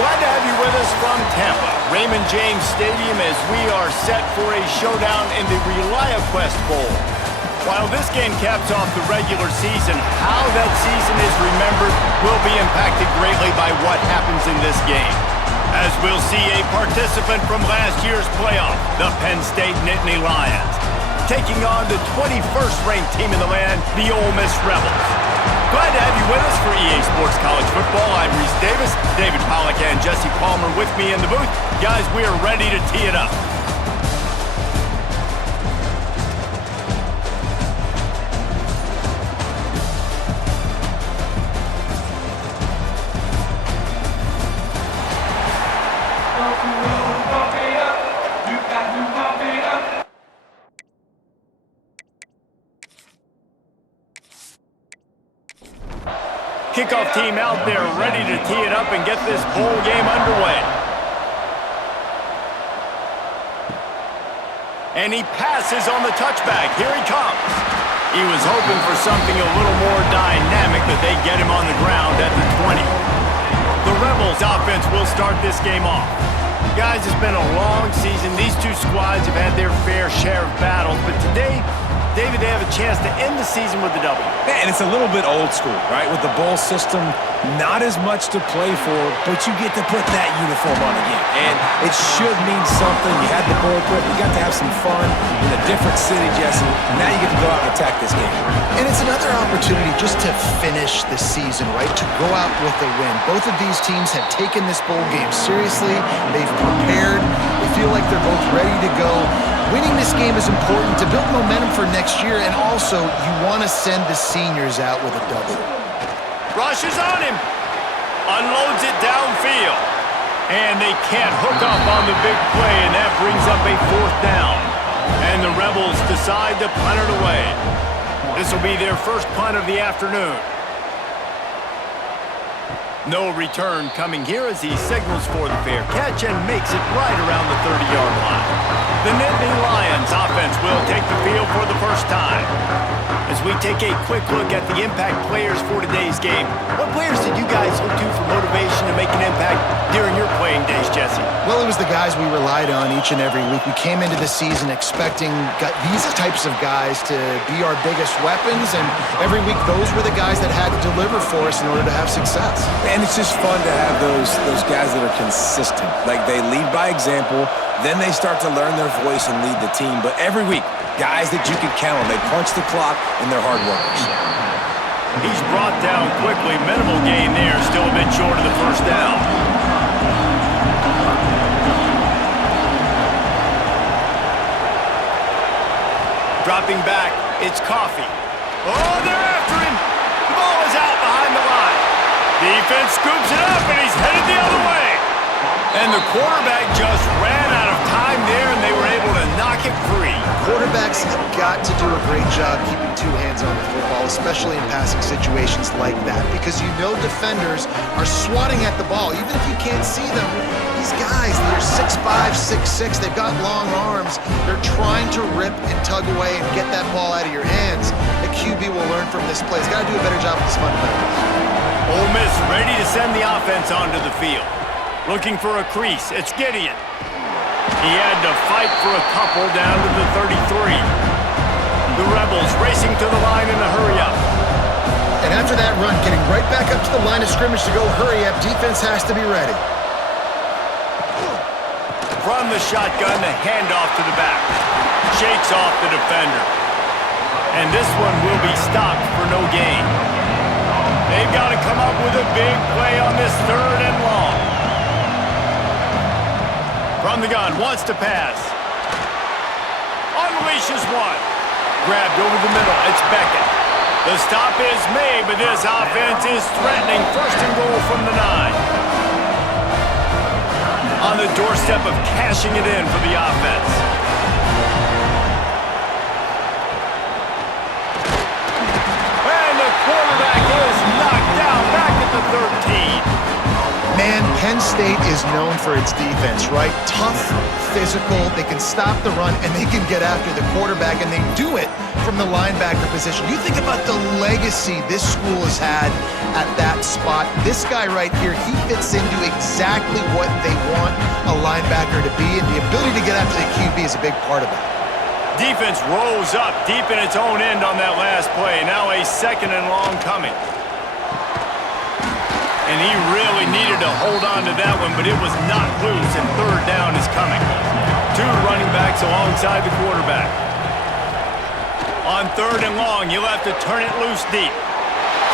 Glad to have you with us from Tampa, Raymond James Stadium, as we are set for a showdown in the ReliaQuest Bowl. While this game caps off the regular season, how that season is remembered will be impacted greatly by what happens in this game. As we'll see a participant from last year's playoff, the Penn State Nittany Lions, taking on the 21st ranked team in the land, the Ole Miss Rebels. Glad to have you with us for EA Sports College Football. I'm Reese Davis, David Pollack and Jesse Palmer with me in the booth. Guys, we are ready to tee it up. Kickoff team out there ready to tee it up and get this bowl game underway. And he passes on the touchback. Here he comes. He was hoping for something a little more dynamic, that they get him on the ground at the 20. The Rebels offense will start this game off. Guys, it's been a long season. These two squads have had their fair share of battles, but today, David, they have a chance to end the season with a W. And it's a little bit old school, right? With the bowl system, not as much to play for, but you get to put that uniform on again. And it should mean something. You had the bowl prep. You got to have some fun in a different city, Jesse. Now you get to go out and attack this game. And it's another opportunity just to finish the season, right? To go out with a win. Both of these teams have taken this bowl game seriously. They've prepared. They feel like they're both ready to go. Winning this game is important to build momentum for next year, and also you want to send the seniors out with a W. Rushes on him. Unloads it downfield. And they can't hook up on the big play, and that brings up a 4th down. And the Rebels decide to punt it away. This will be their first punt of the afternoon. No return coming here as he signals for the fair catch and makes it right around the 30-yard line. The Nittany Lions offense will take the field for the first time. As we take a quick look at the impact players for today's game, what players did you guys look to for motivation to make an impact during your playing days, Jesse? Well, it was the guys we relied on each and every week. We came into the season expecting these types of guys to be our biggest weapons, and every week those were the guys that had to deliver for us in order to have success. And it's just fun to have those guys that are consistent. Like, they lead by example, then they start to learn their voice and lead the team. But every week, guys that you can count on. They punch the clock, and they're hard workers. He's brought down quickly. Minimal gain there. Still a bit short of the first down. Dropping back, it's Coffee. Oh, they're after him. The ball is out behind the line. Defense scoops it up, and he's headed the other way. And the quarterback just ran out of time there, and they were able to knock it free. Quarterbacks have got to do a great job keeping two hands on the football, especially in passing situations like that, because you know defenders are swatting at the ball. Even if you can't see them, these guys, they're 6'5", 6'6", they've got long arms. They're trying to rip and tug away and get that ball out of your hands. The QB will learn from this play. He's got to do a better job with his fundamentals. Ole Miss ready to send the offense onto the field. Looking for a crease, it's Gideon. He had to fight for a couple down to the 33. The Rebels racing to the line in a hurry-up. And after that run, getting right back up to the line of scrimmage to go hurry-up, defense has to be ready. From the shotgun, the handoff to the back. Shakes off the defender. And this one will be stopped for no gain. They've got to come up with a big play on this 3rd and long. From the gun, wants to pass. Unleashes one. Grabbed over the middle, it's Beckett. The stop is made, but this offense is threatening. 1st and goal from the 9. On the doorstep of cashing it in for the offense. And the quarterback is knocked down back at the 13. Man Penn State is known for its defense, right? Tough, physical, they can stop the run, and they can get after the quarterback, and they do it from the linebacker position. You think about the legacy this school has had at that spot. This guy right here, he fits into exactly what they want a linebacker to be, and the ability to get after the QB is a big part of that. Defense rose up deep in its own end on that last play. Now a 2nd and long coming. And he really needed to hold on to that one, but it was not loose, and 3rd down is coming. 2 running backs alongside the quarterback. On 3rd and long, you'll have to turn it loose deep.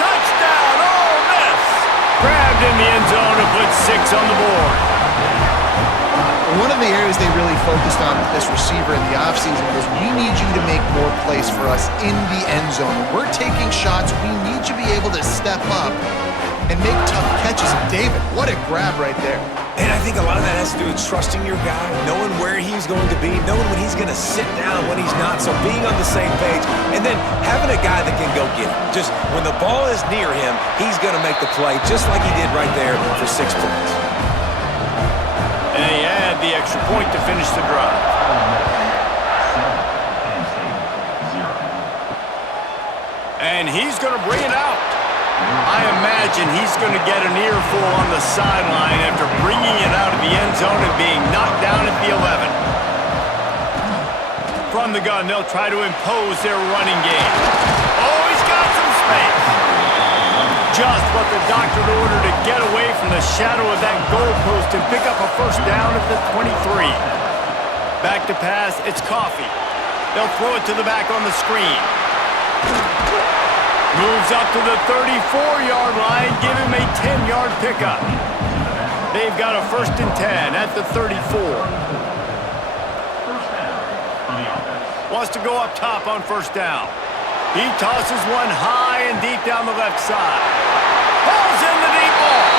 Touchdown, Ole Miss! Grabbed in the end zone and put 6 on the board. One of the areas they really focused on with this receiver in the offseason was, we need you to make more plays for us in the end zone. When we're taking shots, we need you to be able to step up and make tough catches. And David, what a grab right there. And I think a lot of that has to do with trusting your guy, knowing where he's going to be, knowing when he's going to sit down, when he's not, so being on the same page, and then having a guy that can go get it. Just when the ball is near him, he's going to make the play, just like he did right there for 6 points. And they add the extra point to finish the drive. And he's going to bring it out. I imagine he's going to get an earful on the sideline after bringing it out of the end zone and being knocked down at the 11. From the gun, they'll try to impose their running game. Oh, he's got some space. Just what the doctor ordered to get away from the shadow of that goalpost and pick up a 1st down at the 23. Back to pass, it's Coffee. They'll throw it to the back on the screen. Moves up to the 34-yard line, give him a 10-yard pickup. They've got a 1st and 10 at the 34. Wants to go up top on 1st down. He tosses one high and deep down the left side. Pulls in the deep ball.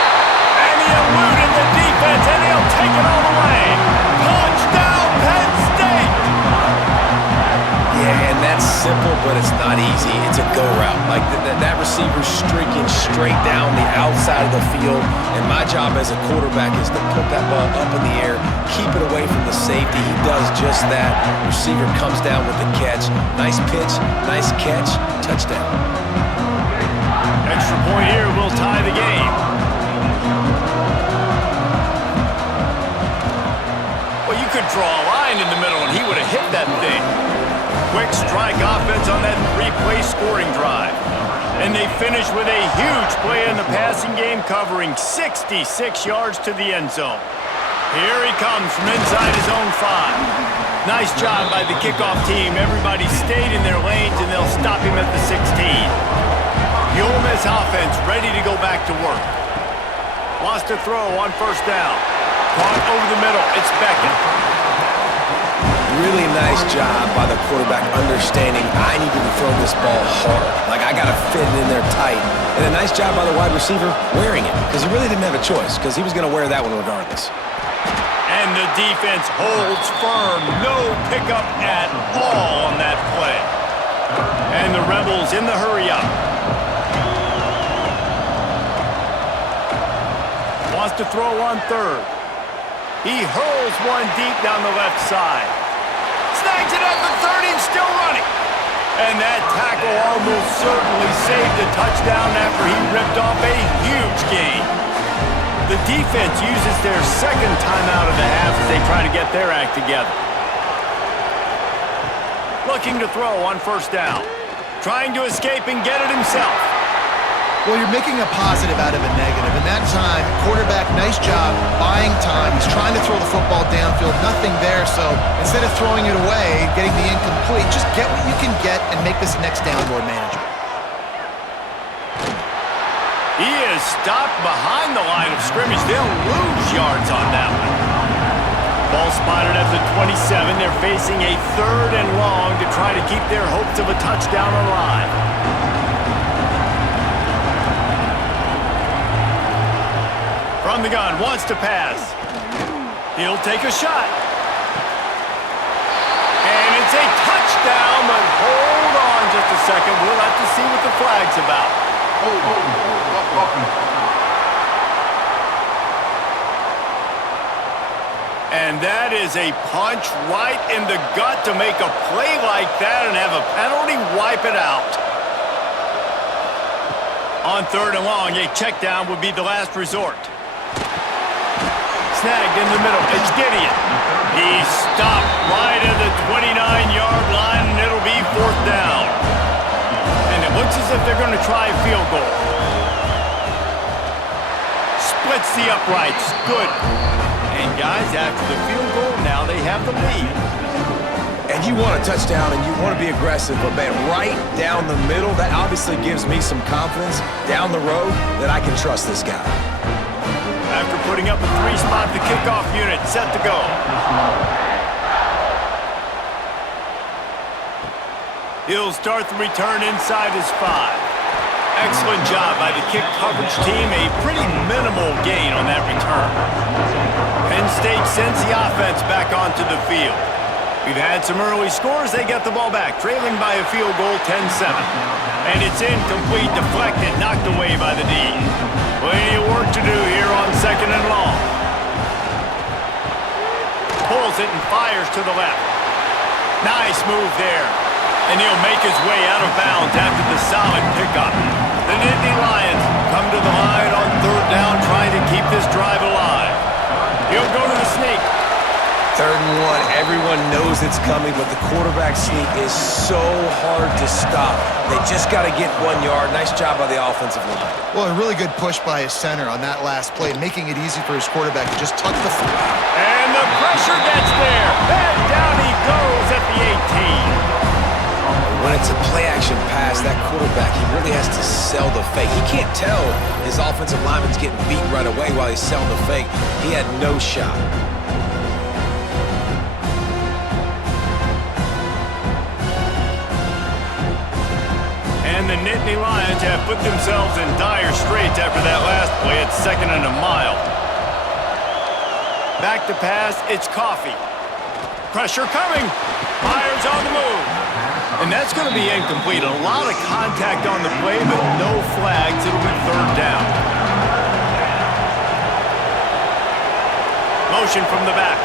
And he eluded the defense, and he'll take it all the way. Touchdown, Penn State! Yeah, and that's simple, but it's not easy. It's a go route. Like that receiver's streaking straight down the outside of the field, and my job as a quarterback is to put that ball up in the air, keep it away from the safety. He does just that. Receiver comes down with the catch. Nice pitch, nice catch, touchdown. Extra point here will tie the game. Well, you could draw a line in the middle, and he would have hit that thing. Quick strike offense on that 3-play scoring drive. And they finish with a huge play in the passing game, covering 66 yards to the end zone. Here he comes from inside his own 5. Nice job by the kickoff team. Everybody stayed in their lanes, and they'll stop him at the 16. The Ole Miss offense ready to go back to work. Wants to throw on 1st down. Caught over the middle. It's Beckett. Really nice job by the quarterback understanding I need to throw this ball hard. Like, I got to fit it in there tight. And a nice job by the wide receiver wearing it, because he really didn't have a choice, because he was going to wear that one regardless. And the defense holds firm. No pickup at all on that play. And the Rebels in the hurry-up. Wants to throw on 3rd. He hurls one deep down the left side. Snags it at the 30 and still running. And that tackle almost certainly saved a touchdown after he ripped off a huge gain. The defense uses their 2nd timeout of the half as they try to get their act together. Looking to throw on 1st down. Trying to escape and get it himself. Well, you're making a positive out of a negative. And that time, quarterback, nice job, buying time. He's trying to throw the football downfield, nothing there. So instead of throwing it away, getting the incomplete, just get what you can get and make this next down more manageable. He is stopped behind the line of scrimmage. They'll lose yards on that one. Ball spotted at the 27. They're facing a 3rd and long to try to keep their hopes of a touchdown alive. From the gun, wants to pass. He'll take a shot. And it's a touchdown, but hold on just a second. We'll have to see what the flag's about. And that is a punch right in the gut to make a play like that and have a penalty wipe it out. On 3rd and long, a check down would be the last resort. Snagged in the middle. It's Gideon. He's stopped right at the 29-yard line, and it'll be 4th down. And it looks as if they're going to try a field goal. Splits the uprights. Good. And guys, after the field goal, now they have the lead. And you want a touchdown and you want to be aggressive, but man, right down the middle, that obviously gives me some confidence down the road that I can trust this guy. After putting up a 3-spot, the kickoff unit set to go. He'll start the return inside his 5. Excellent job by the kick coverage team. A pretty minimal gain on that return. Penn State sends the offense back onto the field. We've had some early scores. They get the ball back, trailing by a field goal 10-7. And it's incomplete, deflected, knocked away by the D. Plenty of work to do here on 2nd and long. Pulls it and fires to the left. Nice move there. And he'll make his way out of bounds after the solid pickup. The Nittany Lions come to the line on 3rd down, trying to keep this drive alive. He'll go to the sneak. 3rd and 1, everyone knows it's coming, but the quarterback sneak is so hard to stop. They just got to get 1 yard. Nice job by the offensive line. Well, a really good push by his center on that last play, making it easy for his quarterback to just tuck the football. And the pressure gets there. And down he goes at the 18. When it's a play-action pass, that quarterback, he really has to sell the fake. He can't tell his offensive lineman's getting beat right away while he's selling the fake. He had no shot. And the Nittany Lions have put themselves in dire straits after that last play at 2nd and a mile. Back to pass, it's Coffee. Pressure coming. Fires on the move. And that's going to be incomplete. A lot of contact on the play, but no flags. It'll be 3rd down. Motion from the back.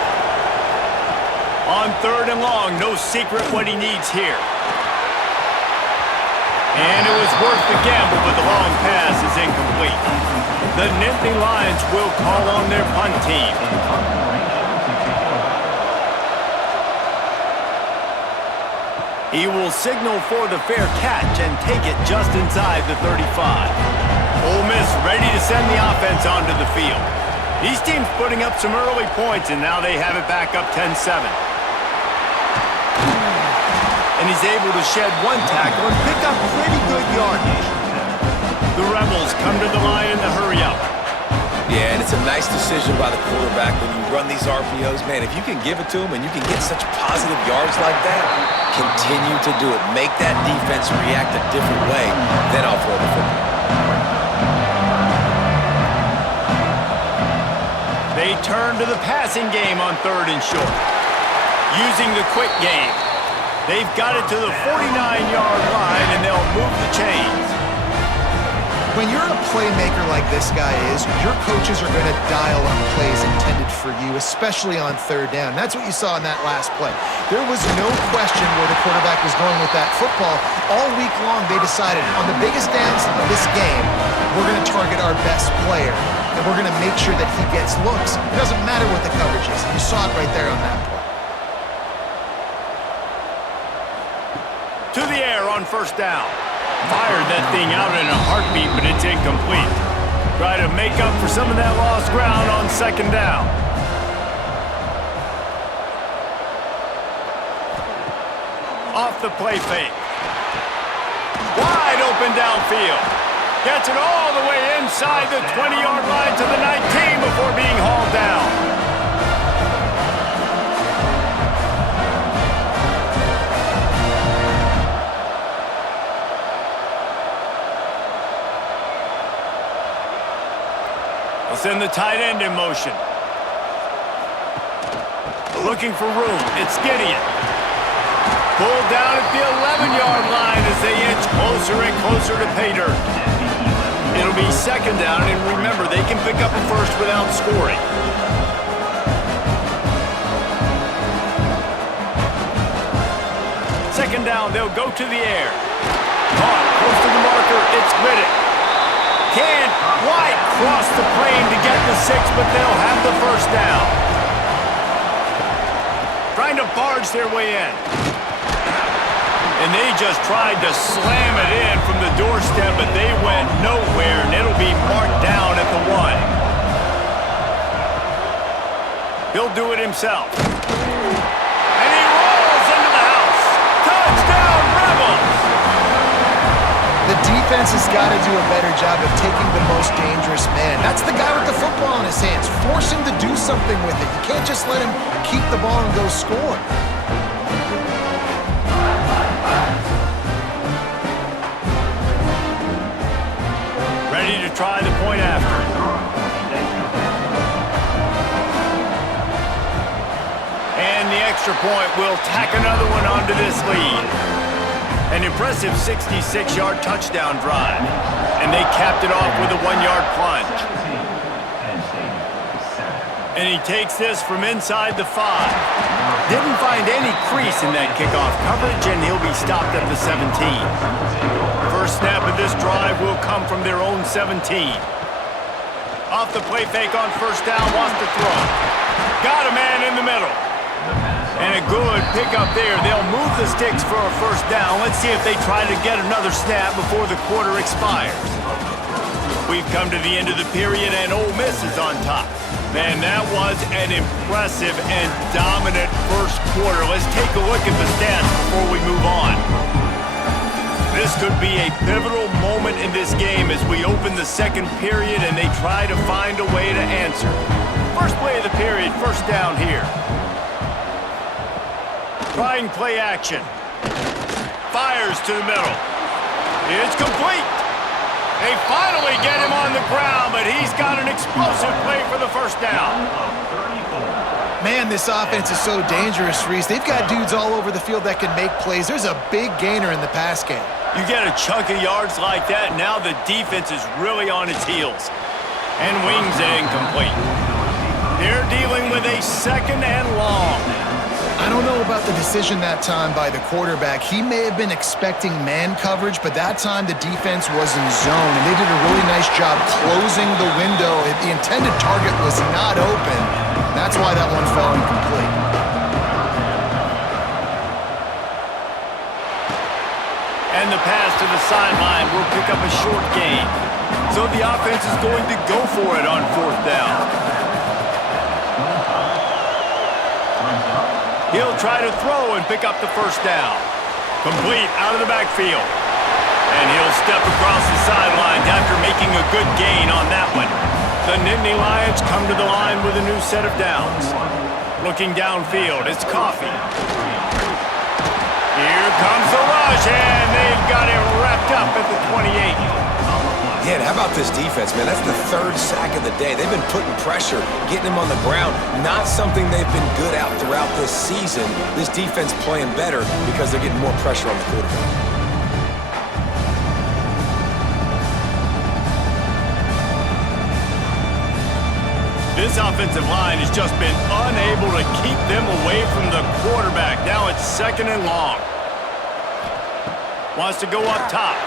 On 3rd and long, no secret what he needs here. And it was worth the gamble, but the long pass is incomplete. The Nittany Lions will call on their punt team. He will signal for the fair catch and take it just inside the 35. Ole Miss ready to send the offense onto the field. These teams putting up some early points, and now they have it back up 10-7. And he's able to shed 1 tackle and pick up pretty good yardage. The Rebels come to the line in the hurry-up. Yeah, and it's a nice decision by the quarterback when you run these RPOs. Man, if you can give it to him and you can get such positive yards like that, continue to do it. Make that defense react a different way, then I'll throw the football. They turn to the passing game on 3rd and short. Using the quick game. They've got it to the 49-yard line, and they'll move the chains. When you're a playmaker like this guy is, your coaches are going to dial up plays intended for you, especially on 3rd down. That's what you saw in that last play. There was no question where the quarterback was going with that football. All week long, they decided, on the biggest downs of this game, we're going to target our best player, and we're going to make sure that he gets looks. It doesn't matter what the coverage is. You saw it right there on that play. To the air on 1st down. Fired that thing out in a heartbeat, but it's incomplete. Try to make up for some of that lost ground on 2nd down. Off the play fake. Wide open downfield. Gets it all the way inside the 20-yard line to the 19 before being hauled down. Send the tight end in motion. Looking for room. It's Gideon. Pulled down at the 11-yard line as they inch closer and closer to pay dirt. It'll be 2nd down, and remember, they can pick up a first without scoring. down. They'll go to the air. Caught close to the marker. It's Riddick. Can't quite cross the plane to get the 6, but they'll have the first down. Trying to barge their way in. And they just tried to slam it in from the doorstep, but they went nowhere, and it'll be marked down at the 1. He'll do it himself. And he rolls into the house. Touchdown, Rebels! The defense has got to do a better job of taking the most dangerous man. That's the guy with the football in his hands. Force him to do something with it. You can't just let him keep the ball and go score. Ready to try the point after. And the extra point will tack another one onto this lead. An impressive 66-yard touchdown drive. And they capped it off with a 1-yard plunge. And he takes this from inside the 5. Didn't find any crease in that kickoff coverage, and he'll be stopped at the 17. First snap of this drive will come from their own 17. Off the play fake on first down, wants to throw. Got a man in the middle. And a good pickup there. They'll move the sticks for a first down. Let's see if they try to get another snap before the quarter expires. We've come to the end of the period, and Ole Miss is on top. Man, that was an impressive and dominant first quarter. Let's take a look at the stats before we move on. This could be a pivotal moment in this game as we open the second period and they try to find a way to answer. First play of the period, first down here. Trying play action. Fires to the middle. It's complete. They finally get him on the ground, but he's got an explosive play for the first down. Man, this offense is so dangerous, Reese. They've got dudes all over the field that can make plays. There's a big gainer in the pass game. You get a chunk of yards like that, now the defense is really on its heels. And wings it incomplete. They're dealing with a second and long. I don't know about the decision that time by the quarterback. He may have been expecting man coverage, but that time the defense was in zone, and they did a really nice job closing the window. The intended target was not open. That's why that one fell incomplete. And the pass to the sideline will pick up a short gain. So the offense is going to go for it on fourth down. He'll try to throw and pick up the first down. Complete out of the backfield. And he'll step across the sidelines after making a good gain on that one. The Nittany Lions come to the line with a new set of downs. Looking downfield, it's Coffee. Here comes the rush, and they've got it wrapped up at the 28. Yeah, and how about this defense, man? That's the third sack of the day. They've been putting pressure, getting him on the ground. Not something they've been good at throughout this season. This defense playing better because they're getting more pressure on the quarterback. This offensive line has just been unable to keep them away from the quarterback. Now it's second and long. Wants to go up top.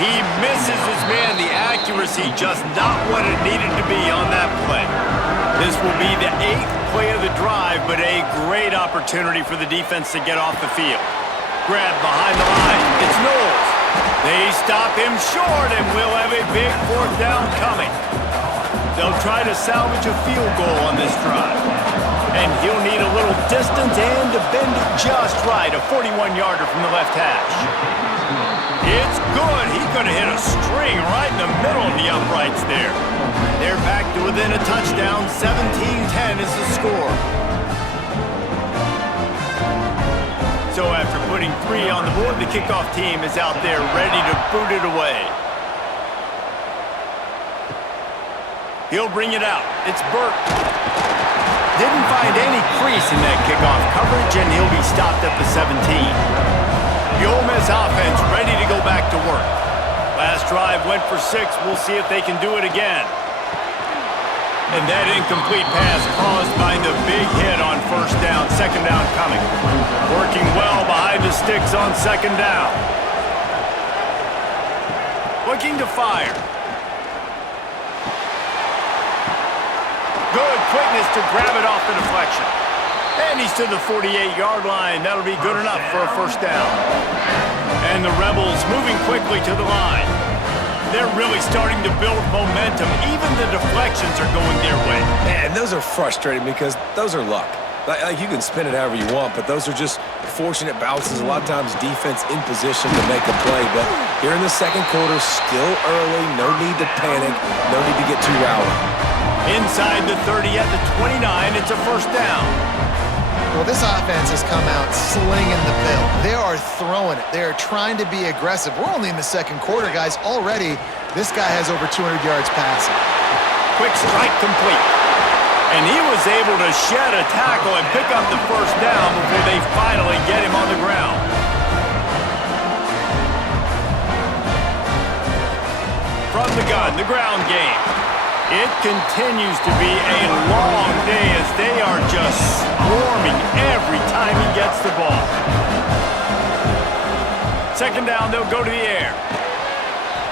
He misses his man. The accuracy just not what it needed to be on that play. This will be the 8th play of the drive, but a great opportunity for the defense to get off the field. Grab behind the line. It's Knowles. They stop him short, and we'll have a big fourth down coming. They'll try to salvage a field goal on this drive. And he'll need a little distance and to bend it just right. A 41-yarder from the left hash. It's good. He could have hit a string right in the middle of the uprights there. They're back to within a touchdown. 17-10 is the score. So after putting 3 on the board, the kickoff team is out there ready to boot it away. He'll bring it out. It's Burke. Didn't find any crease in that kickoff coverage, and he'll be stopped at the 17. The Ole Miss offense ready to go back to work. Last drive went for 6. We'll see if they can do it again. And that incomplete pass caused by the big hit on first down. Second down coming. Working well behind the sticks on second down. Looking to fire. Good quickness to grab it off the deflection. And he's to the 48-yard line. That'll be good enough for a first down. And the Rebels moving quickly to the line. They're really starting to build momentum. Even the deflections are going their way. And those are frustrating because those are luck. Like you can spin it however you want, but those are just fortunate bounces. A lot of times defense in position to make a play. But here in the second quarter, still early, no need to panic, no need to get too rowdy. Inside the 30 at the 29, it's a first down. Well, this offense has come out slinging the bill. They are throwing it. They are trying to be aggressive. We're only in the second quarter, guys. Already, this guy has over 200 yards passing. Quick strike complete. And he was able to shed a tackle and pick up the first down before they finally get him on the ground. From the gun, the ground game. It continues to be a long day as they are just swarming every time he gets the ball. Second down, they'll go to the air.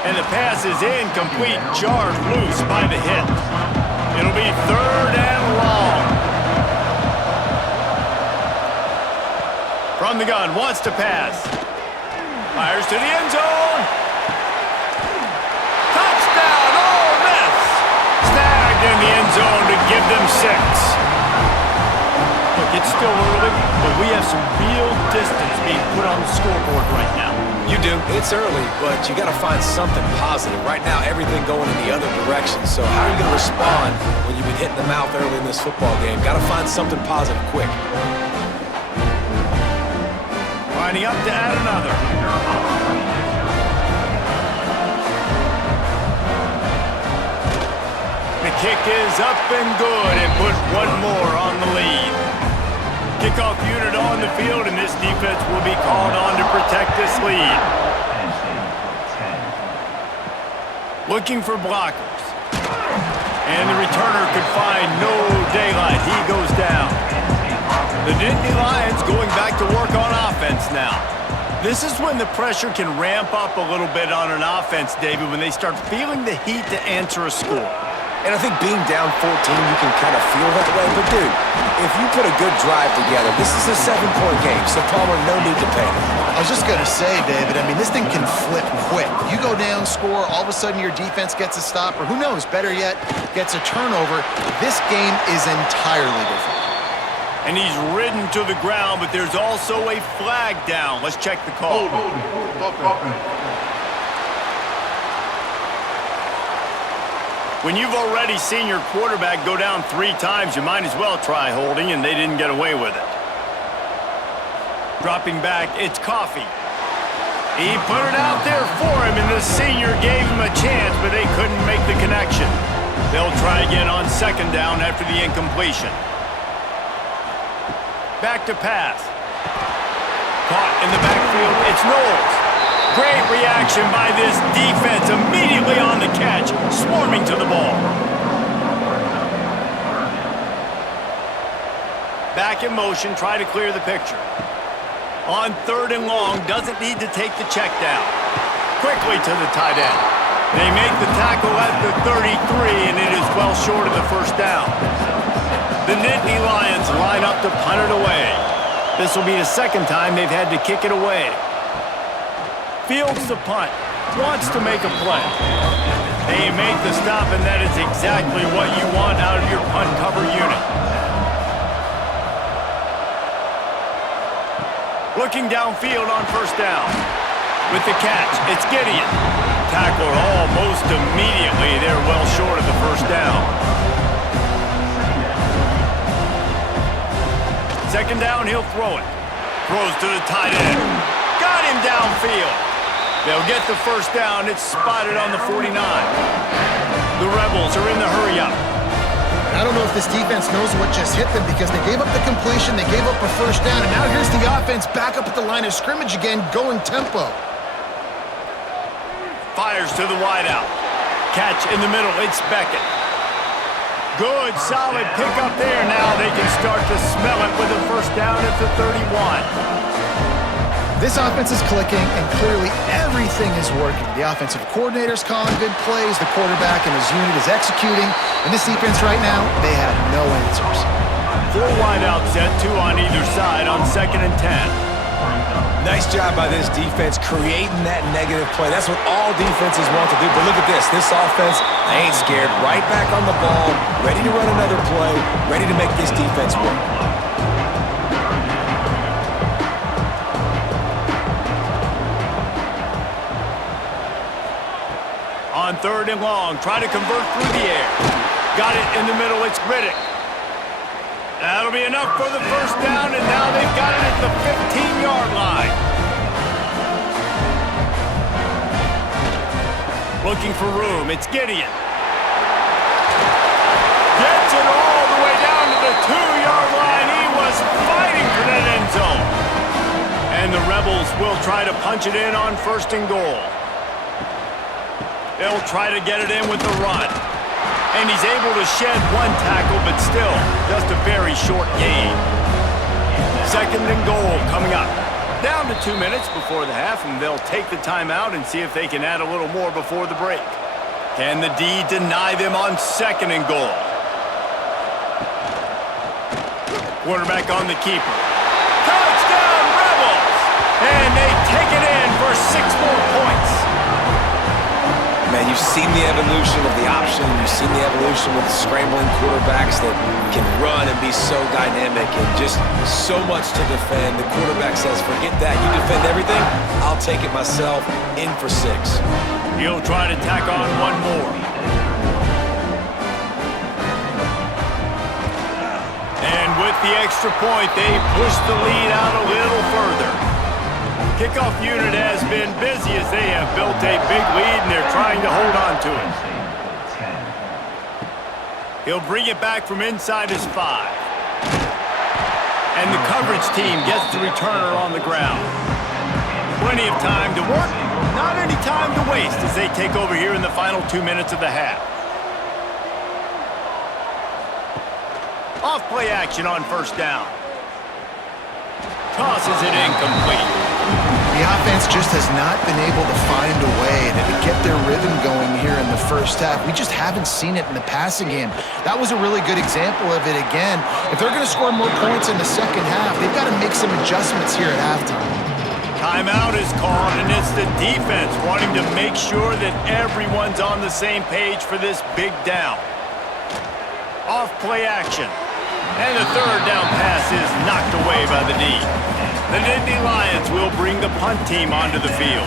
And the pass is incomplete, jarred loose by the hit. It'll be third and long. From the gun, wants to pass. Fires to the end zone. Touchdown, Ole Miss! Snagged in the end zone to give them 6. Look, it's still early, but we have some real distance being put on the scoreboard right now. You do. It's early, but you got to find something positive. Right now, everything going in the other direction. So how are you going to respond when you've been hit in the mouth early in this football game? Got to find something positive quick. Lining up to add another. The kick is up and good and put one more on the lead. Kickoff unit on the field, and this defense will be called on to protect this lead. Looking for blockers. And the returner could find no daylight. He goes down. The Nittany Lions going back to work on offense now. This is when the pressure can ramp up a little bit on an offense, David, when they start feeling the heat to answer a score. And I think being down 14, you can kind of feel that way. But, dude, if you put a good drive together, this is a 7-point game. So, Palmer, no need to panic. I was just going to say, David, I mean, this thing can flip quick. You go down, score, all of a sudden your defense gets a stop, or who knows, better yet, gets a turnover. This game is entirely different. And he's ridden to the ground, but there's also a flag down. Let's check the call. When you've already seen your quarterback go down 3 times, you might as well try holding, and they didn't get away with it. Dropping back, it's Coffee. He put it out there for him, and the senior gave him a chance, but they couldn't make the connection. They'll try again on second down after the incompletion. Back to pass. Caught in the backfield, it's Knowles. Great reaction by this defense, immediately on the catch, swarming to the ball. Back in motion, try to clear the picture. On third and long, doesn't need to take the check down. Quickly to the tight end. They make the tackle at the 33, and it is well short of the first down. The Nittany Lions line up to punt it away. This will be the second time they've had to kick it away. Fields the punt, wants to make a play. They make the stop, and that is exactly what you want out of your punt cover unit. Looking downfield on first down. With the catch, it's Gideon. Tackled almost immediately. They're well short of the first down. Second down, he'll throw it. Throws to the tight end. Got him downfield. They'll get the first down. It's spotted on the 49. The Rebels are in the hurry-up. I don't know if this defense knows what just hit them because they gave up the completion, they gave up a first down, and now here's the offense back up at the line of scrimmage again, going tempo. Fires to the wideout. Catch in the middle. It's Beckett. Good, solid pickup there. Now they can start to smell it with a first down at the 31. This offense is clicking, and clearly everything is working. The offensive coordinator's calling good plays, the quarterback and his unit is executing, and this defense right now, they have no answers. 4 wide out set, 2 on either side on 2nd and 10. Nice job by this defense creating that negative play. That's what all defenses want to do. But look at this. This offense, they ain't scared. Right back on the ball, ready to run another play, ready to make this defense work. On 3rd and long, try to convert through the air. Got it in the middle, it's Riddick. That'll be enough for the first down, and now they've got it at the 15-yard line. Looking for room, it's Gideon. Gets it all the way down to the 2-yard line. He was fighting for that end zone. And the Rebels will try to punch it in on 1st and goal. They'll try to get it in with the run. And he's able to shed 1 tackle, but still, just a very short gain. 2nd and goal coming up. Down to 2 minutes before the half, and they'll take the timeout and see if they can add a little more before the break. Can the D deny them on 2nd and goal? Quarterback on the keeper. Touchdown, Rebels! And they take it in for 6 more points. Man, you've seen the evolution of the option. You've seen the evolution with the scrambling quarterbacks that can run and be so dynamic and just so much to defend. The quarterback says, forget that. You defend everything, I'll take it myself. In for 6. He'll try to tack on 1 more. And with the extra point, they push the lead out a little further. Kickoff unit has been busy as they have built a big lead, and they're trying to hold on to it. He'll bring it back from inside his 5. And the coverage team gets the returner on the ground. Plenty of time to work, not any time to waste as they take over here in the final 2 minutes of the half. Off play action on 1st down. Tosses it incomplete. The offense just has not been able to find a way to get their rhythm going here in the first half. We just haven't seen it in the passing game. That was a really good example of it again. If they're going to score more points in the second half, they've got to make some adjustments here at halftime. Timeout is called, and it's the defense wanting to make sure that everyone's on the same page for this big down. Off play action. And the 3rd down pass is knocked away by the D. The Nittany Lions will bring the punt team onto the field.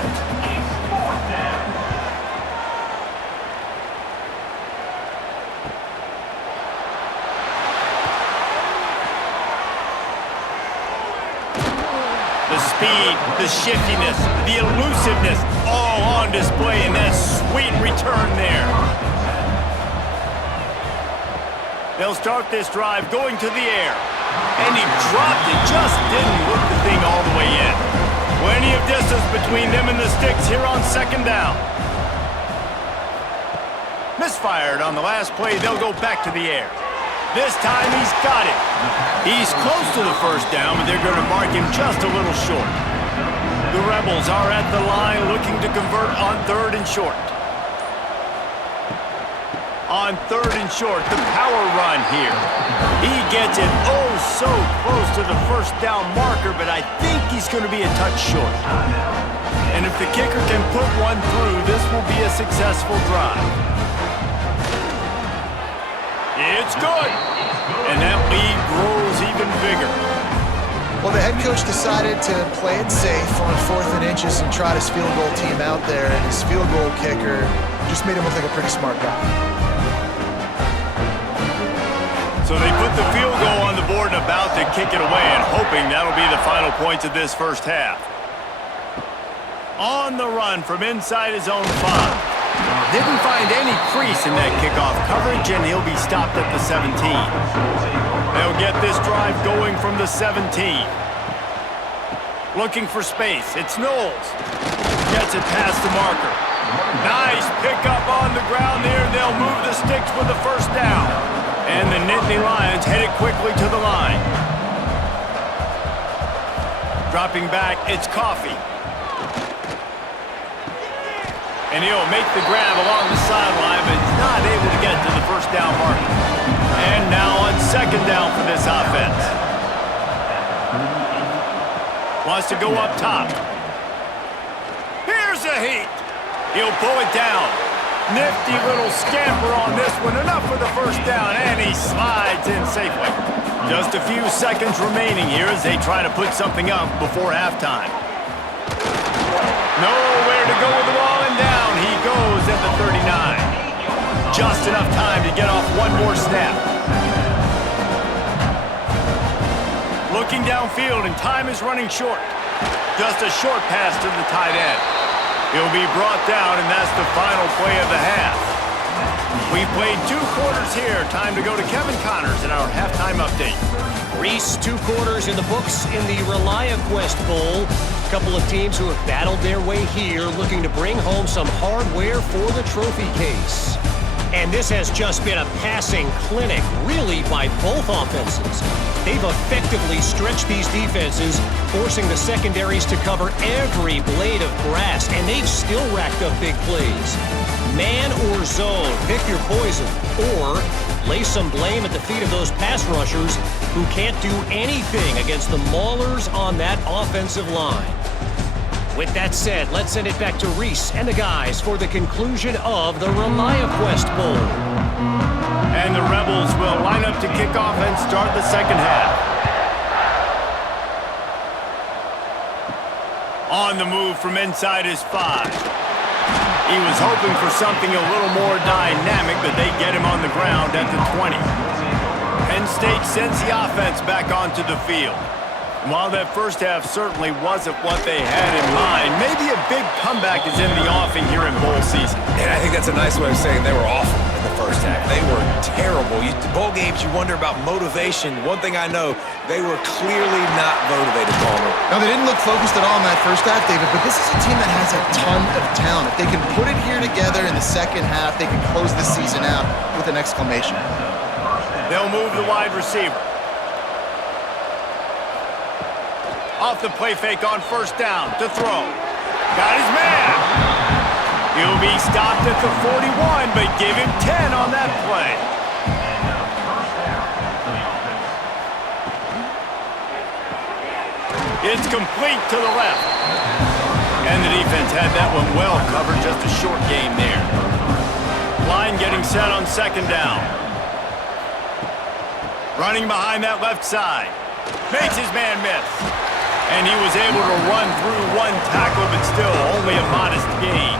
The speed, the shiftiness, the elusiveness, all on display in that sweet return there. They'll start this drive going to the air. And he dropped it, just didn't whip the thing all the way in. Plenty of distance between them and the sticks here on 2nd down. Misfired on the last play, they'll go back to the air. This time he's got it. He's close to the first down, but they're going to mark him just a little short. The Rebels are at the line looking to convert on 3rd and short. On 3rd and short, the power run here. He gets it oh so close to the first down marker, but I think he's going to be a touch short. And if the kicker can put one through, this will be a successful drive. It's good. And that lead grows even bigger. Well, the head coach decided to play it safe on 4th and inches and trot his field goal team out there, and his field goal kicker just made him look like a pretty smart guy. So they put the field goal on the board and about to kick it away, and hoping that'll be the final points of this first half. On the run from inside his own 5. Didn't find any crease in that kickoff coverage, and he'll be stopped at the 17. They'll get this drive going from the 17. Looking for space. It's Knowles. Gets it past the marker. Nice pickup on the ground there. They'll move the sticks with the first down. And the Nittany Lions headed quickly to the line. Dropping back, it's Coffee. And he'll make the grab along the sideline, but he's not able to get to the first down marker. And now on second down for this offense. Wants to go up top. Here's a heat. He'll pull it down. Nifty little scamper on this one. Enough for the first down, and he slides in safely. Just a few seconds remaining here as they try to put something up before halftime. Nowhere to go with the ball, and down he goes at the 39. Just enough time to get off one more snap. Looking downfield, and time is running short. Just a short pass to the tight end. He'll be brought down, and that's the final play of the half. We've played 2 quarters here. Time to go to Kevin Connors in our halftime update. Reese, 2 quarters in the books in the ReliaQuest Bowl. A couple of teams who have battled their way here, looking to bring home some hardware for the trophy case. And this has just been a passing clinic, really, by both offenses. They've effectively stretched these defenses, forcing the secondaries to cover every blade of grass, and they've still racked up big plays. Man or zone, pick your poison, or lay some blame at the feet of those pass rushers who can't do anything against the maulers on that offensive line. With that said, let's send it back to Reese and the guys for the conclusion of the ReliaQuest Bowl. And the Rebels will line up to kick off and start the second half. On the move from inside his 5. He was hoping for something a little more dynamic, but they get him on the ground at the 20. Penn State sends the offense back onto the field. And while that first half certainly wasn't what they had in mind, maybe a big comeback is in the offing here in bowl season. And I think that's a nice way of saying they were awful in the first half. They were terrible. Bowl games, you wonder about motivation. One thing I know, they were clearly not motivated, Palmer. No, they didn't look focused at all in that first half, David, but this is a team that has a ton of talent. If they can put it here together in the second half, they can close the season out with an exclamation. They'll move the wide receiver. Off the play fake on first down to throw. Got his man. He'll be stopped at the 41, but give him 10 on that play. It's complete to the left. And the defense had that one well covered, just a short game there. Line getting set on second down. Running behind that left side. Makes his man miss. And he was able to run through one tackle, but still only a modest gain.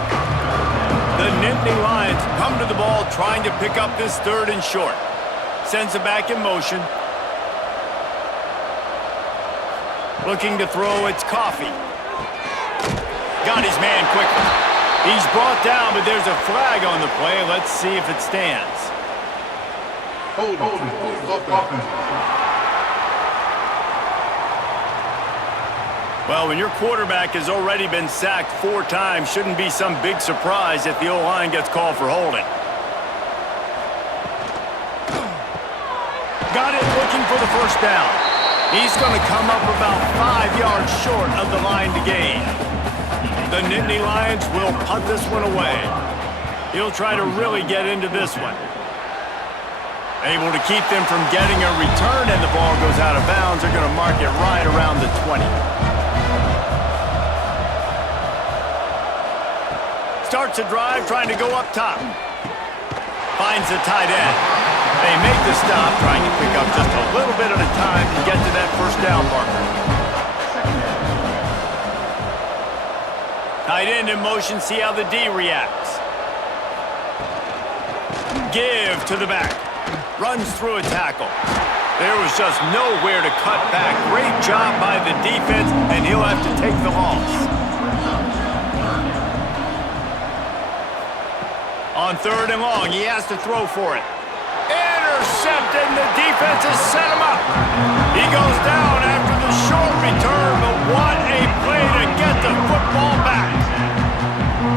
The Nittany Lions come to the ball trying to pick up this third and short. Sends it back in motion. Looking to throw, it's Coffee. Got his man quickly. He's brought down, but there's a flag on the play. Let's see if it stands. Hold on. Well, when your quarterback has already been sacked 4 times, shouldn't be some big surprise if the O-line gets called for holding. Got it, looking for the first down. He's going to come up about 5 yards short of the line to gain. The Nittany Lions will punt this one away. He'll try to really get into this one. Able to keep them from getting a return, and the ball goes out of bounds. They're going to mark it right around the 20. Starts a drive, trying to go up top. Finds the tight end. They make the stop, trying to pick up just a little bit at a time to get to that first down marker. Tight end in motion, see how the D reacts. Give to the back. Runs through a tackle. There was just nowhere to cut back. Great job by the defense, and he'll have to take the loss. On third and long, he has to throw for it. Intercepted, and the defense has set him up. He goes down after the short return, but what a play to get the football back.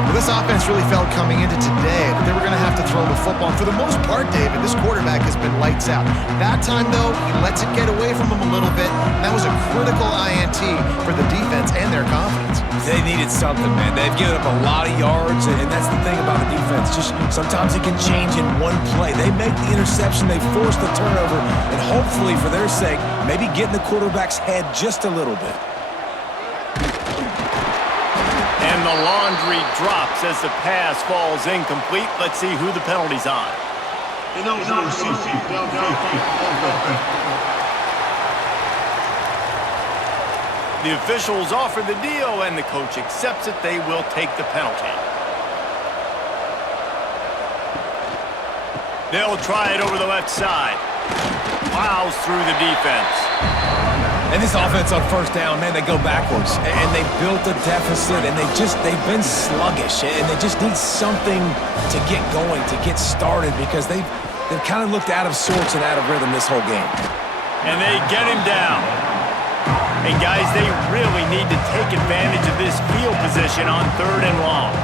Well, this this offense really felt coming into today that they were going to have to throw the football. And for the most part, David, this quarterback has been lights out. That time, though, he lets it get away from him a little bit, and that was a critical INT for the defense and their confidence. They needed something, man. They've given up a lot of yards, and that's the thing about the defense. Just sometimes it can change in one play. They make the interception, they force the turnover, and hopefully, for their sake, maybe get in the quarterback's head just a little bit. And the laundry drops as the pass falls incomplete. Let's see who the penalty's on. The officials offer the deal, and the coach accepts it. They will take the penalty. They'll try it over the left side. Plows through the defense. And this offense on first down, man, they go backwards. And they built a deficit, and they've been sluggish. And they just need something to get going, to get started, because they've kind of looked out of sorts and out of rhythm this whole game. And they get him down. And guys, they really need to take advantage of this field position on 3rd and long.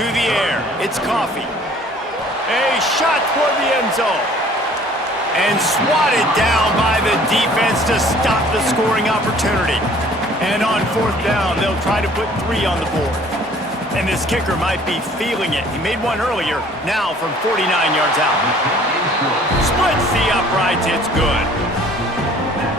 To the air, it's Coffee. A shot for the end zone. And swatted down by the defense to stop the scoring opportunity. And on 4th down, they'll try to put 3 on the board. And this kicker might be feeling it. He made one earlier, now from 49 yards out. Splits the uprights, it's good.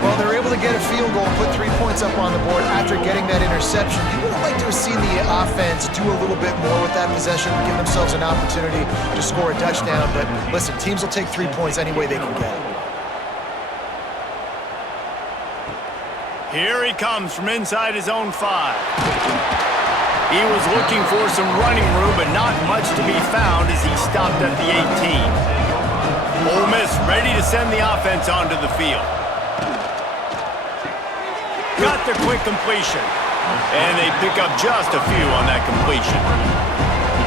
Well, they're able to get a field goal, put 3 points up on the board after getting that interception. You would have liked to have seen the offense do a little bit more with that possession, give themselves an opportunity to score a touchdown. But listen, teams will take 3 points any way they can get it. Here he comes from inside his own 5. He was looking for some running room, but not much to be found as he stopped at the 18. Ole Miss ready to send the offense onto the field. Got the quick completion. And they pick up just a few on that completion.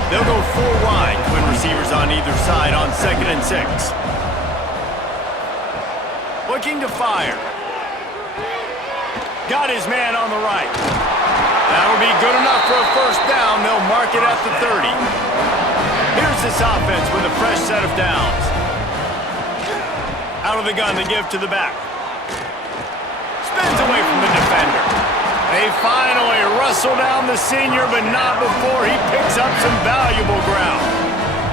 They'll go 4 wide, twin receivers on either side on 2nd and 6. Looking to fire. Got his man on the right. That'll be good enough for a first down. They'll mark it at the 30. Here's this offense with a fresh set of downs. Out of the gun to give to the back. Spins away from the defender. They finally wrestle down the senior, but not before he picks up some valuable ground.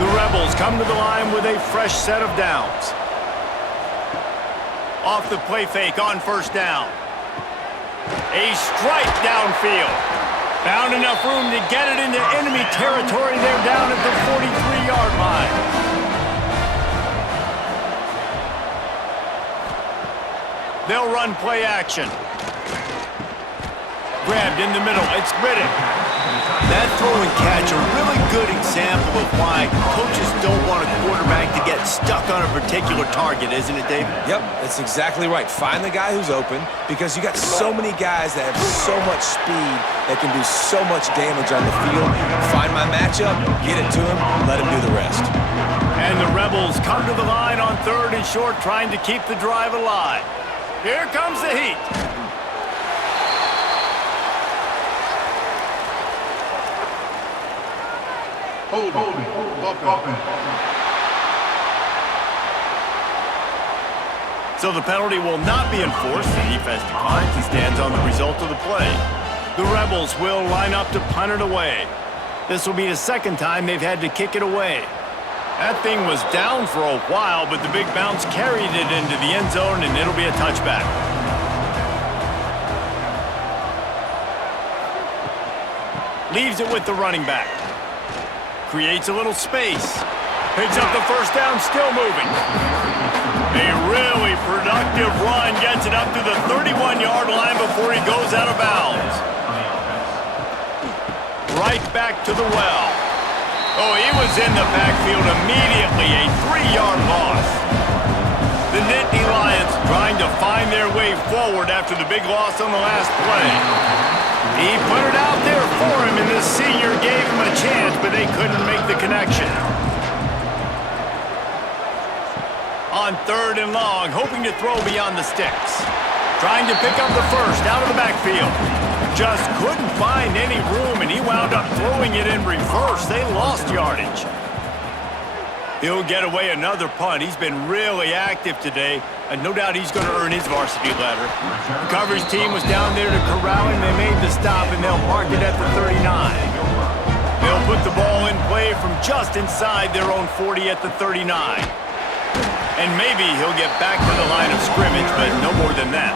The Rebels come to the line with a fresh set of downs. Off the play fake on first down. A strike downfield. Found enough room to get it into enemy territory. They're down at the 43-yard line. They'll run play action. Grabbed in the middle. It's Riddick. That throw and catch, a really good example of why coaches don't want a quarterback to get stuck on a particular target, isn't it, David? Yep, that's exactly right. Find the guy who's open, because you got so many guys that have so much speed that can do so much damage on the field. Find my matchup, get it to him, let him do the rest. And the Rebels come to the line on 3rd and short, trying to keep the drive alive. Here comes the heat. So the penalty will not be enforced. The defense declines and stands on the result of the play. The Rebels will line up to punt it away. This will be the 2nd time they've had to kick it away. That thing was down for a while, but the big bounce carried it into the end zone, and it'll be a touchback. Leaves it with the running back. Creates a little space. Picks up the first down, still moving. A really productive run gets it up to the 31-yard line before he goes out of bounds. Right back to the well. Oh, he was in the backfield immediately, a 3-yard loss. The Nittany Lions trying to find their way forward after the big loss on the last play. He put it out there for him, and the senior gave him a chance, but they couldn't make the connection. On 3rd and long, hoping to throw beyond the sticks. Trying to pick up the first out of the backfield. just couldn't find any room, and he wound up throwing it in reverse. They lost yardage. He'll get away another punt. He's been really active today, and no doubt he's going to earn his varsity letter. The coverage team was down there to corral him. They made the stop, and they'll mark it at the 39. They'll put the ball in play from just inside their own 40 at the 39. And maybe he'll get back to the line of scrimmage, but no more than that.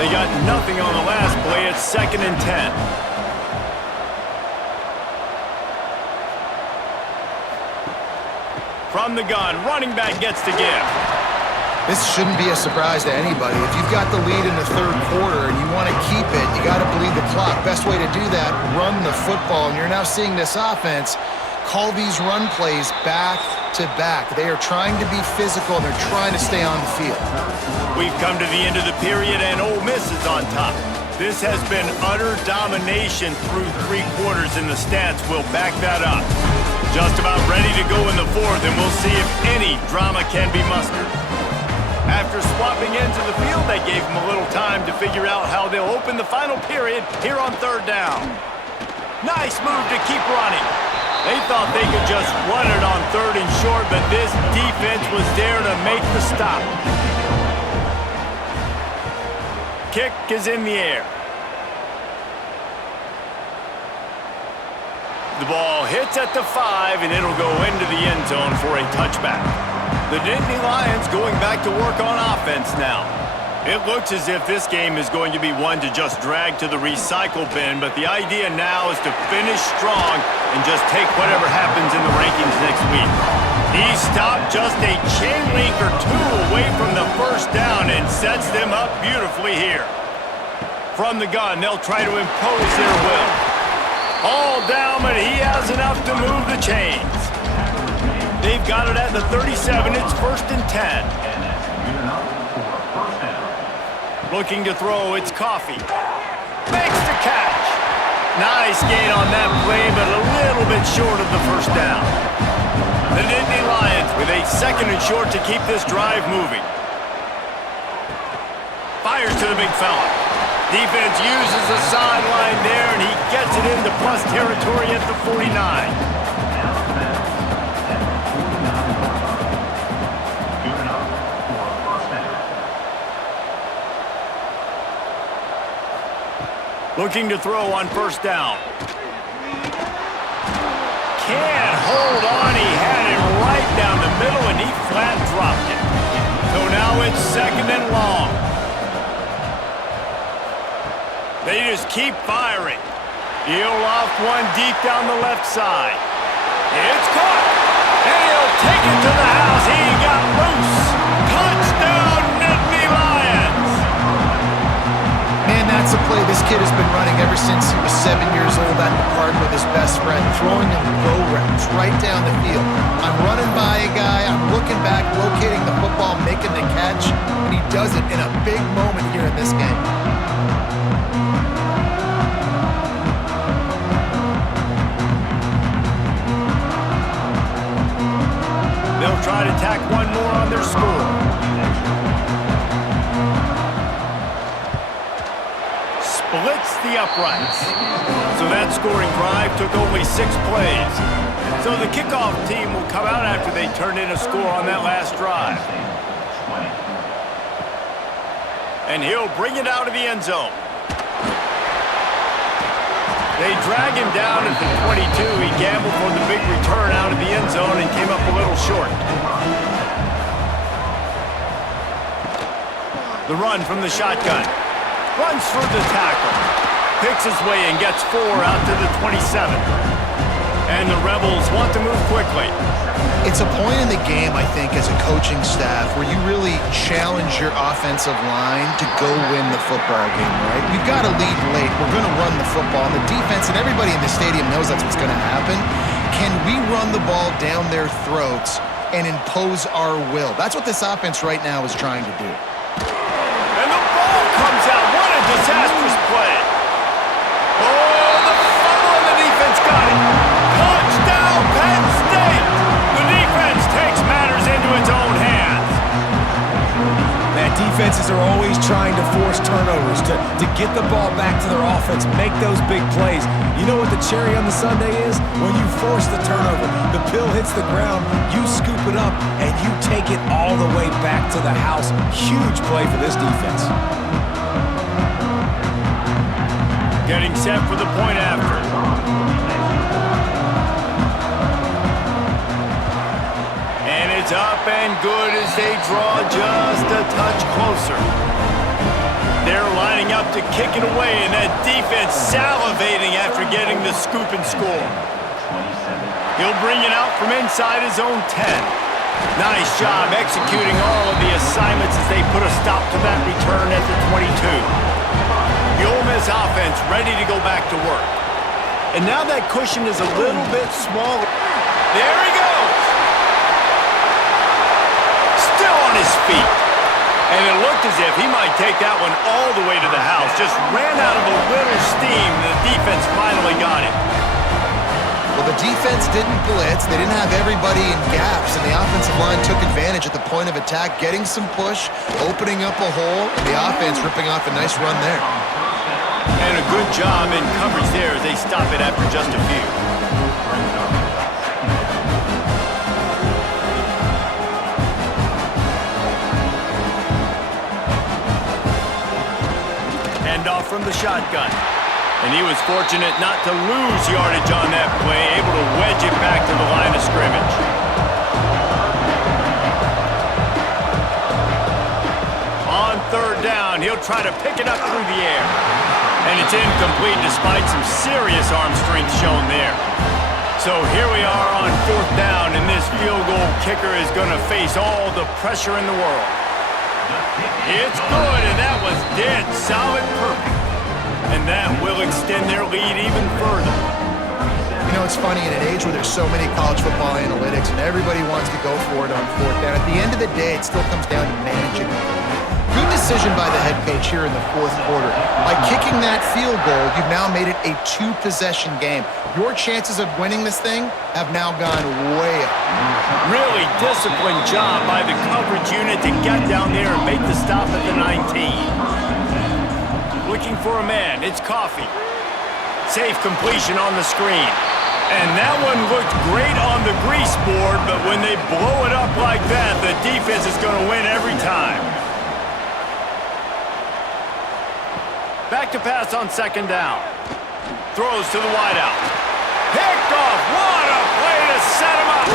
They got nothing on the last play. It's 2nd and 10. From the gun, running back gets to give. This shouldn't be a surprise to anybody. If you've got the lead in the third quarter and you want to keep it, you got to bleed the clock. Best way to do that, run the football. And you're now seeing this offense call these run plays back to back. They are trying to be physical, and they're trying to stay on the field. We've come to the end of the period, and Ole Miss is on top. This has been utter domination through 3 quarters, and the stats will back that up. Just about ready to go in the 4th, and we'll see if any drama can be mustered. After swapping into the field, they gave them a little time to figure out how they'll open the final period here on 3rd down. Nice move to keep running. They thought they could just run it on 3rd and short, but this defense was there to make the stop. Kick is in the air. The ball hits at the 5, and it'll go into the end zone for a touchback. The Nittany Lions going back to work on offense now. It looks as if this game is going to be one to just drag to the recycle bin, but the idea now is to finish strong and just take whatever happens in the rankings next week. He stopped just a chain link or 2 away from the 1st down and sets them up beautifully here. From the gun, they'll try to impose their will. All down, but he has enough to move the chains. They've got it at the 37. It's 1st and 10. Looking to throw, it's Coffee. Makes the catch. Nice gain on that play, but a little bit short of the 1st down. The Nittany Lions with a 2nd and short to keep this drive moving. Fires to the big fella. Defense uses the sideline there, and he gets it into plus territory at the 49. Looking to throw on 1st down. Can't hold on. He had it right down the middle, and he flat dropped it. So now it's 2nd and long. They just keep firing. He'll loft one deep down the left side. It's caught. And he'll take it to the house. He got loose. Touchdown, Nittany Lions. Man, that's a play this kid has been running ever since he was 7 years old at the park with his best friend, throwing him go routes right down the field. I'm running by a guy, I'm looking back, locating the football, making the catch, and he does it in a big moment here in this game. They'll try to tack one more on their score. Splits the uprights. So that scoring drive took only 6 plays. So the kickoff team will come out after they turn in a score on that last drive. And he'll bring it out of the end zone. They drag him down at the 22. He gambled for the big return out of the end zone and came up a little short. The run from the shotgun. Runs through the tackle. Picks his way and gets 4 out to the 27. And the Rebels want to move quickly. It's a point in the game, I think, as a coaching staff where you really challenge your offensive line to go win the football game, right? We've got to lead late. We're going to run the football. And the defense and everybody in the stadium knows that's what's going to happen. Can we run the ball down their throats and impose our will? That's what this offense right now is trying to do. And the ball comes out. What a disastrous play. Oh, the fumble and the defense got it. Touchdown, Penn State. The defense takes matters into its own hands. The right, defenses are always trying to force turnovers, to get the ball back to their offense, make those big plays. You know what the cherry on the sundae is? When you force the turnover, the pill hits the ground, you scoop it up, and you take it all the way back to the house. Huge play for this defense. Getting set for the point after. And it's up and good as they draw just a touch closer. They're lining up to kick it away, and that defense salivating after getting the scoop and score. He'll bring it out from inside his own 10. Nice job executing all of the assignments as they put a stop to that return at the 22. The Ole Miss offense ready to go back to work. And now that cushion is a little bit smaller. There he goes! Still on his feet. And it looked as if he might take that one all the way to the house. Just ran out of a little steam, and the defense finally got it. Well, the defense didn't blitz. They didn't have everybody in gaps, and the offensive line took advantage at the point of attack, getting some push, opening up a hole, and the offense ripping off a nice run there. And a good job in coverage there as they stop it after just a few. Handoff from the shotgun. And he was fortunate not to lose yardage on that play, able to wedge it back to the line of scrimmage. On third down, he'll try to pick it up through the air. And it's incomplete despite some serious arm strength shown there. So here we are on fourth down, and this field goal kicker is going to face all the pressure in the world. It's good, and that was dead solid perfect. And that will extend their lead even further. You know, it's funny, in an age where there's so many college football analytics and everybody wants to go for it on fourth down, at the end of the day, it still comes down to managing the game. Good decision by the head coach here in the fourth quarter. By kicking that field goal, you've now made it a two-possession game. Your chances of winning this thing have now gone way up. Really disciplined job by the coverage unit to get down there and make the stop at the 19. Looking for a man, it's Coffee. Safe completion on the screen. And that one looked great on the grease board, but when they blow it up like that, the defense is going to win every time. Back to pass on second down. Throws to the wideout. Picked off. What a play to set him up.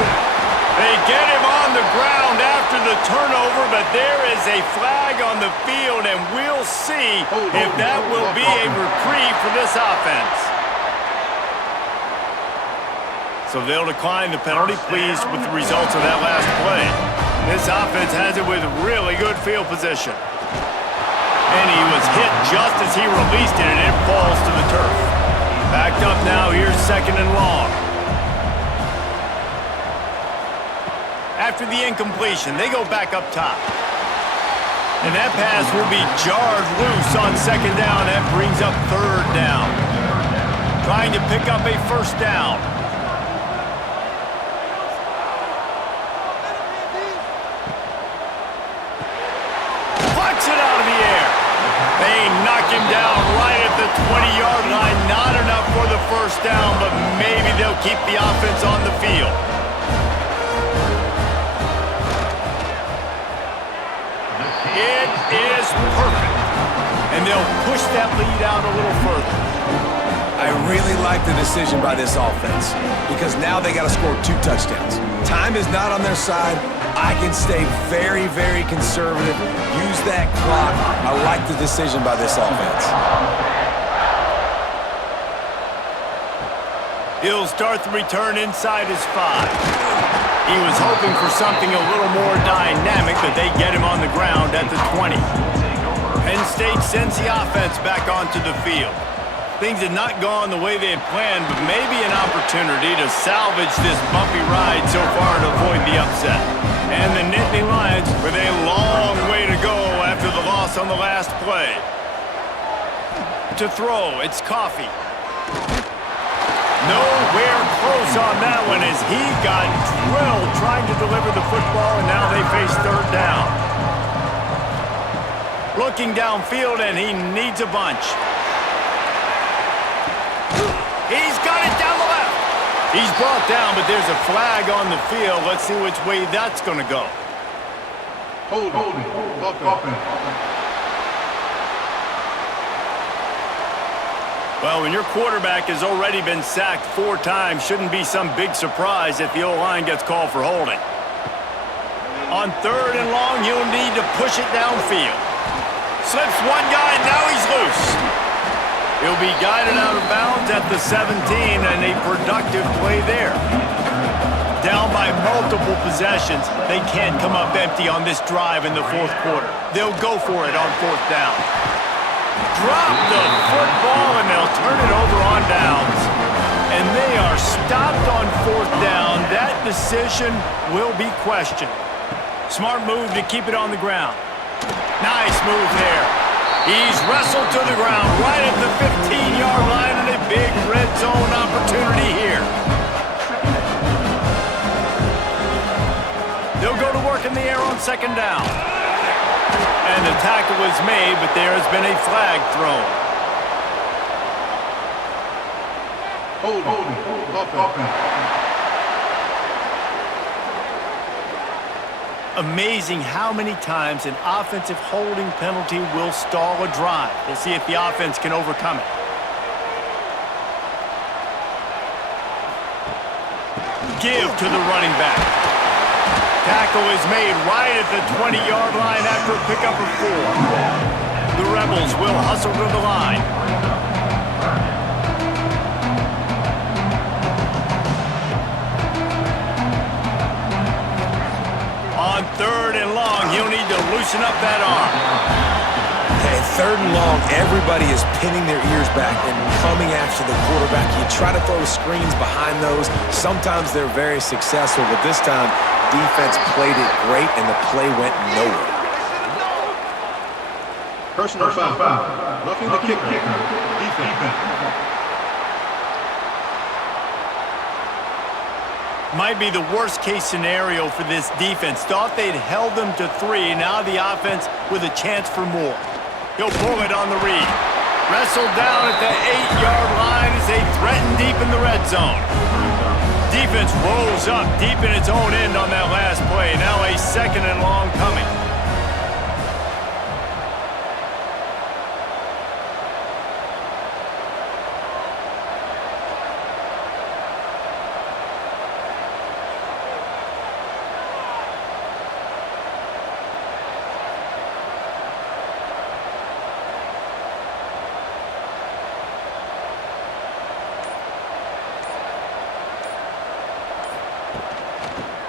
They get him on the ground after the turnover, but there is a flag on the field, and we'll see if that will be a reprieve for this offense. So they'll decline the penalty, pleased with the results of that last play. This offense has it with really good field position. And he was hit just as he released it, and it falls to the turf. Backed up now, here's second and long. After the incompletion, they go back up top. And that pass will be jarred loose on second down. That brings up third down. Trying to pick up a first down. Puts it out of the air. They knock him down right at the 20-yard line. Not enough for the first down, but maybe they'll keep the offense on the field. It is perfect. And they'll push that lead out a little further. I really like the decision by this offense because now they got to score 2 touchdowns. Time is not on their side. I can stay very, very conservative. Use that clock. I like the decision by this offense. He'll start the return inside his 5. He was hoping for something a little more dynamic, but they get him on the ground at the 20. Penn State sends the offense back onto the field. Things had not gone the way they had planned, but maybe an opportunity to salvage this bumpy ride so far and avoid the upset. And the Nittany Lions with a long way to go after the loss on the last play. To throw, it's Coffee. Nowhere close on that one as he got drilled trying to deliver the football, and now they face third down. Looking downfield, and he needs a bunch. He's got it down the left. He's brought down, but there's a flag on the field. Let's see which way that's going to go. Holding. Offense. Well, when your quarterback has already been sacked 4 times, shouldn't be some big surprise if the O-line gets called for holding. On 3rd and long, you'll need to push it downfield. Slips one guy, now he's loose. He'll be guided out of bounds at the 17, and a productive play there. Down by multiple possessions, they can't come up empty on this drive in the 4th quarter. They'll go for it on 4th down. Drop the football, and they'll turn it over on downs. And they are stopped on 4th down. That decision will be questioned. Smart move to keep it on the ground. Nice move there. He's wrestled to the ground right at the 15-yard line, and a big red zone opportunity here. They'll go to work in the air on 2nd down. And the tackle was made, but there has been a flag thrown. Offense. Amazing how many times an offensive holding penalty will stall a drive. We'll see if the offense can overcome it. Give to the running back. Tackle is made right at the 20-yard line after a pickup of 4. The Rebels will hustle to the line. On 3rd and long, he'll need to loosen up that arm. Hey, 3rd and long, everybody is pinning their ears back and coming after the quarterback. You try to throw screens behind those. Sometimes they're very successful, but this time, defense played it great, and the play went nowhere. Personal foul. Roughing the kicker. Defense. Might be the worst-case scenario for this defense. Thought they'd held them to 3. Now the offense with a chance for more. He'll pull it on the read. Wrestled down at the 8-yard line as they threaten deep in the red zone. Defense rolls up deep in its own end on that last play. Now a 2nd and long coming.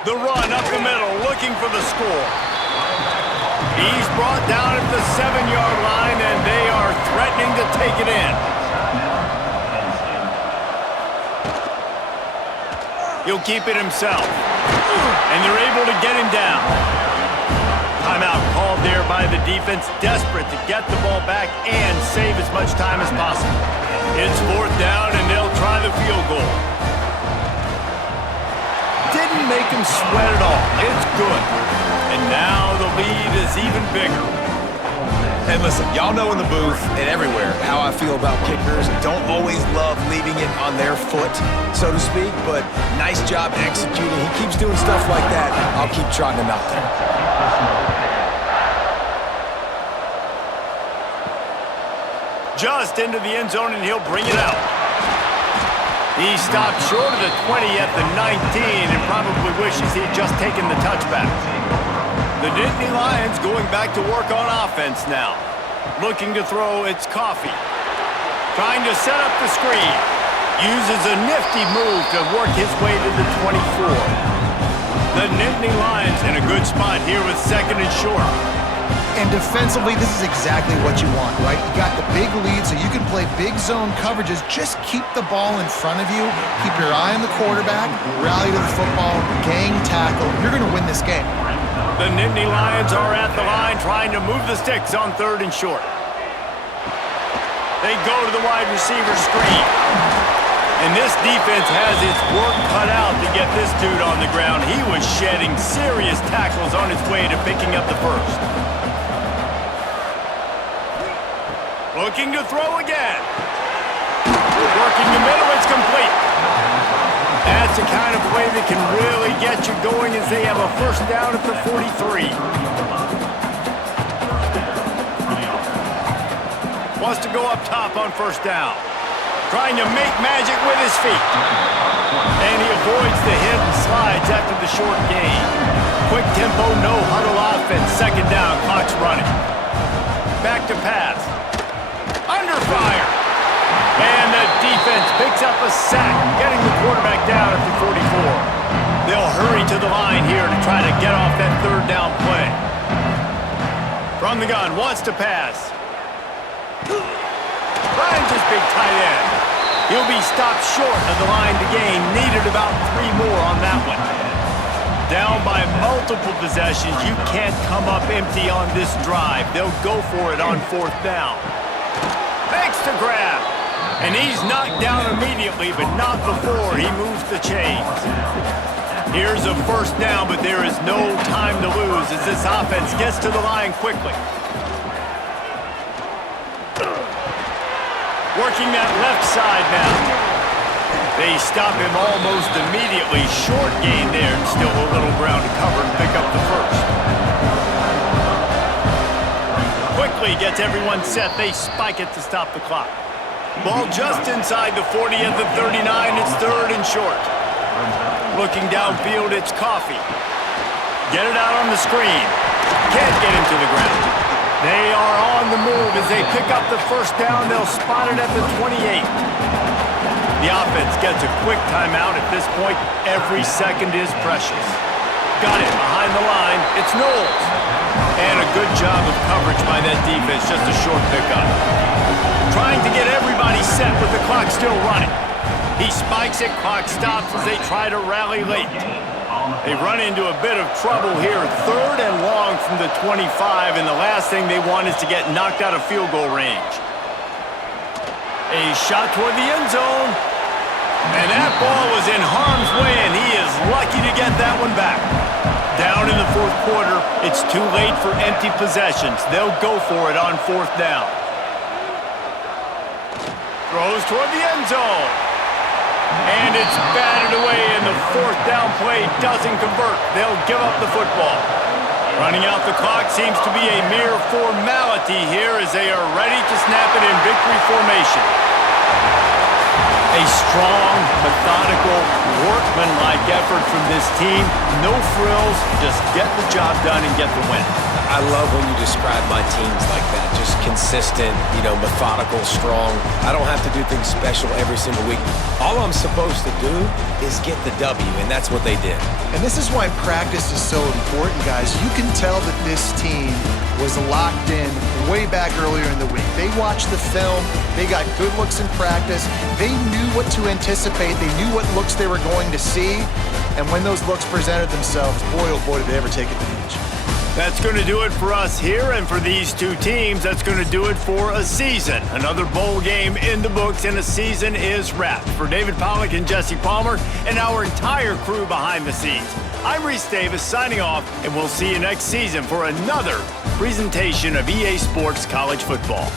The run up the middle, looking for the score. He's brought down at the 7-yard line, and they are threatening to take it in. He'll keep it himself, and they're able to get him down. Timeout called there by the defense, desperate to get the ball back and save as much time as possible. It's 4th down, and they'll try the field goal. Didn't make him sweat at all. It's good. And now the lead is even bigger. And listen, y'all know in the booth and everywhere how I feel about kickers. Don't always love leaving it on their foot, so to speak, but nice job executing. He keeps doing stuff like that. I'll keep trotting him out there. Just into the end zone, and he'll bring it out. He stopped short of the 20 at the 19 and probably wishes he had just taken the touchback. The Nittany Lions going back to work on offense now. Looking to throw, it's Coffee. Trying to set up the screen. Uses a nifty move to work his way to the 24. The Nittany Lions in a good spot here with 2nd and short. And defensively, this is exactly what you want, right? You got the big lead, so you can play big zone coverages. Just keep the ball in front of you. Keep your eye on the quarterback. Rally to the football. Gang tackle. You're going to win this game. The Nittany Lions are at the line trying to move the sticks on 3rd and short. They go to the wide receiver screen. And this defense has its work cut out to get this dude on the ground. He was shedding serious tackles on his way to picking up the first. Looking to throw again. Working the middle, it's complete. That's the kind of play that can really get you going as they have a first down at the 43. Wants to go up top on first down. Trying to make magic with his feet. And he avoids the hit and slides after the short gain. Quick tempo, no huddle offense. Second down, clock's running. Back to pass. Under fire. And the defense picks up a sack, getting the quarterback down at the 44. They'll hurry to the line here to try to get off that third down play. From the gun, wants to pass. Ryan's his big tight end. He'll be stopped short of the line to gain. Needed about 3 more on that one. Down by multiple possessions. You can't come up empty on this drive. They'll go for it on fourth down. Makes the grab. And he's knocked down immediately, but not before he moves the chains. Here's a first down, but there is no time to lose as this offense gets to the line quickly. Working that left side now. They stop him almost immediately. Short gain there, and still a little ground to cover and pick up the first. Quickly gets everyone set. They spike it to stop the clock. Ball just inside the 40 at the 39. It's third and short. Looking downfield, it's Coffee. Get it out on the screen. Can't get him to the ground. They are on the move as they pick up the first down. They'll spot it at the 28. The offense gets a quick timeout at this point. Every second is precious. Got it behind the line. It's Knowles. And a good job of coverage by that defense. Just a short pickup. Trying to get everybody set with the clock still running. He spikes it. Clock stops as they try to rally late. They run into a bit of trouble here. Third and long from the 25, and the last thing they want is to get knocked out of field goal range. A shot toward the end zone. And that ball was in harm's way, and he is lucky to get that one back. Down in the fourth quarter, it's too late for empty possessions. They'll go for it on fourth down. Throws toward the end zone. And it's batted away, and the fourth down play doesn't convert. They'll give up the football. Running out the clock seems to be a mere formality here as they are ready to snap it in victory formation. A strong, methodical, workmanlike effort from this team. No frills, just get the job done and get the win. I love when you describe my teams like that. Just consistent, methodical, strong. I don't have to do things special every single week. All I'm supposed to do is get the W, and that's what they did. And this is why practice is so important, guys. You can tell that this team was locked in way back earlier in the week. They watched the film. They got good looks in practice. They knew what to anticipate. They knew what looks they were going to see. And when those looks presented themselves, boy, oh boy, did they ever take advantage. That's going to do it for us here, and for these two teams, that's going to do it for a season. Another bowl game in the books, and a season is wrapped. For David Pollack and Jesse Palmer and our entire crew behind the scenes, I'm Reese Davis signing off, and we'll see you next season for another presentation of EA Sports College Football.